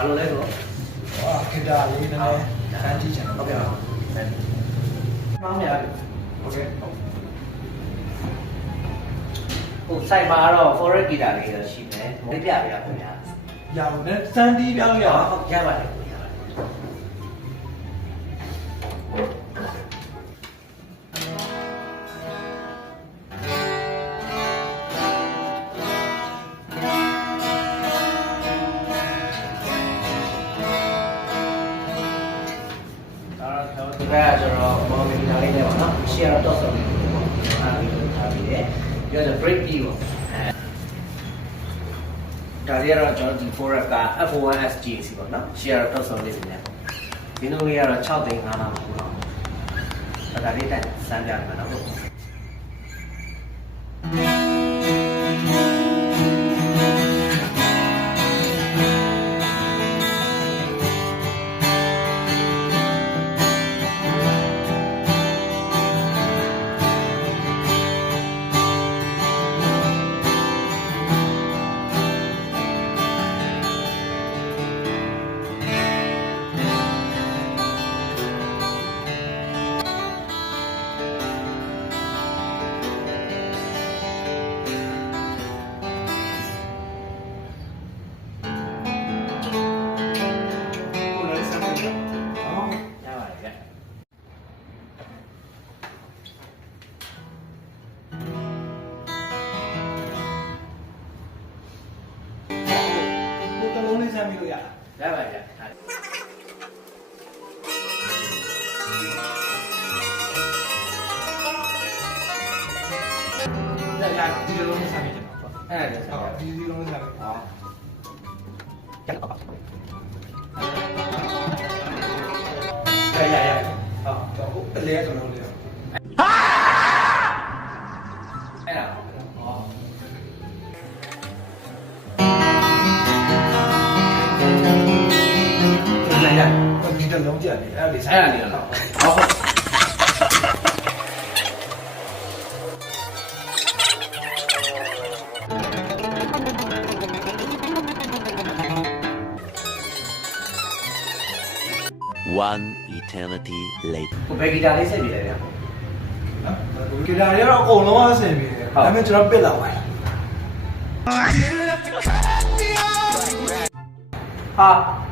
ဘာလို့လဲဆိုဂီတာလေးနည်းနည်းတန်းကြည့်ချင်တယ်ဟုတ်ကဲ့မောင်းရတယ်โอเคဟိုစိုက်မှာတော့ forex ဂီတာလေးတော့ရှိမယ်မပြပြရပါခင်ဗျာရအောင်နဲ့စမ်းတီးပြလို့ရအောင်ဟုတ်ရပါတယ်ရပါတယ်ဒီကကျတော့မော်မီတာလေးနဲ့ပါနော် share တော့ဆုံးနေတယ်ပေါ့အားပြီးထားပြီးတယ်ပြီးတော့ break ပြီးပေါ့ဒါလေးကတော့ကျွန်တော်ဒီ forex က F1SG စီပေါ့နော် share တော့ဆုံးနေတယ်ဒီလိုလေးကတော့6သိန်း5လောက်ပေါ့နော်ဒါလေးတက်စမ်းပြမယ်နော်စမ်းပြီးလို့ရရပါဗျာဒီလိုလုံးစမ်းပြီးတယ်အဲ့ဒါဆိုဒီလိုလုံးစမ်းပြီးဟောကျန်တော့ရဟုတ်အလဲကတော့လေအဲ့ဒါဟောဒီတလုံးကြက်လေအဲ့ဒါလေးအဲ့ဒါလေးတော့ဟုတ်One eternity later. ဘယ်ဂီတာလေးဆက်ပြီးလဲဗျာနော်ဂီတာတွေကတော့အကုန်လုံးအဆင်ပြေတယ်ဒါပေမဲ့ကျွန်တော်ပစ်လာပါဟာ